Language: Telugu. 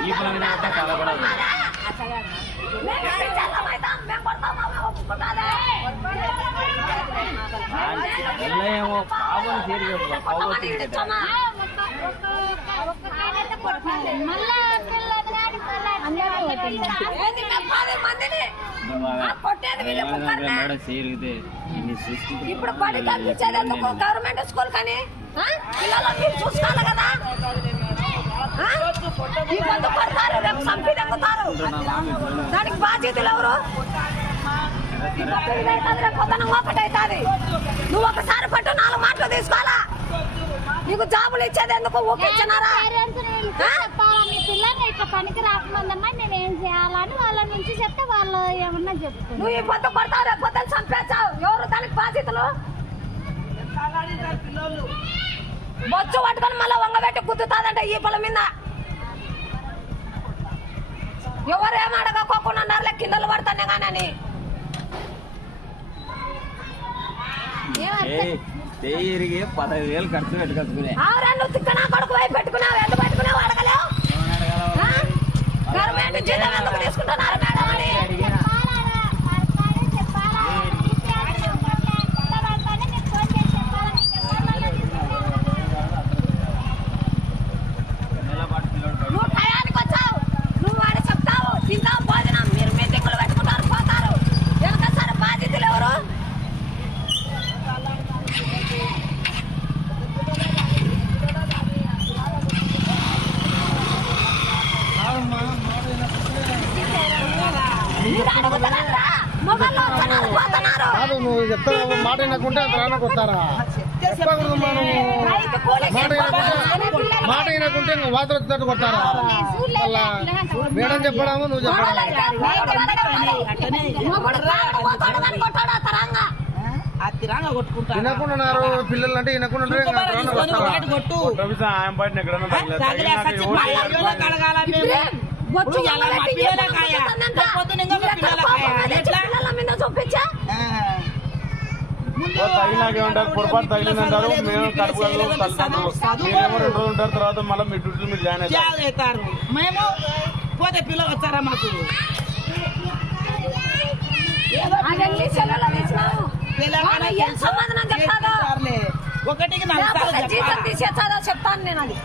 ఈ పని అంటే కలపడదు ఏమో మేడం ఇప్పుడు బడి గవర్నమెంట్ స్కూల్ కానీ? పిల్లలు చూసుకోవాలి కదా. ఈ పొద్దు పడతారు రేపు చంపి దెంగుతారు దానికి బాధ్యతలు ఎవరు? ఒకటైతుంది నువ్వు ఒకసారి పట్టు నాలుగు మాటలు తీసుకోవాలా? నీకు జాబులు ఇచ్చేది ఎందుకు? ఇట్లా పనికి రాకముందమ్మా నేను ఏం చేయాలని వాళ్ళ నుంచి చెప్తే వాళ్ళు ఏమన్నా చెప్తున్నారు నువ్వు ఈ పొద్దు పడతావు రేపు పొద్దున చంపేస్తావు ఎవరు దానికి బాధ్యతలు? బొచ్చు పట్టుకొని మళ్ళీ వంగబెట్టి గుద్దుతాదంట ఈ పొలం మీద. ఎవరేం అడగకోకుండా ఉన్నారులే కిందలు పడతానే కానీ తేయిరిగి పదహైదు వేలు ఖర్చు పెట్టుకొచ్చుకునే. ఆవురా నువ్వు తిక్కనా కొడుకు పెట్టుకున్నావు? ఎంత పెట్టుకున్నావు? అడగలేవు? గవర్నమెంట్ జీతం ఎందుకు తీసుకుంటున్నారు మేడం? కాదు నువ్వు చెప్తావు మాట వినకుంటే అంత రానకు వస్తారా చెప్పకూడదు మనం మాట వినకుంటే మాట వినకుంటే నువ్వు వాతలు వచ్చినట్టు కొట్టారా మళ్ళా మేడం చెప్పడాము నువ్వు చెప్పడాము. పిల్లలు అంటే వినకుండా ఆయన బయట ఎక్కడన్నా తగిలే సచ్చి పళ్ళల్లో కడగాల మేము బొచ్చు ఇప్పుడు ఎలా మా పెట్టి పిల్లల ఎప్పుడు కాయ? చూస్తుందంట? రేపు పొద్దున ఇంకా మా ఎక్కడ పిల్లల కోపం కాయ? మీద ఎట్లా? పిల్లల మీద చూపించా తగిలినాకేమంటారు పొరపాటు తగిలిందంటారు. మేము కడుపు తల్లిదండ్రులు మీరేమో రెండు రోజులు ఉంటారు తర్వాత మళ్ళీ మీ డ్యూటీలు మీరు జాయిన్ అవుతారు. మేము పోతే పిల్లలు వచ్చారా మాకు. ఒకటికి నాలుగు సార్లు చెప్తాను నేను అది.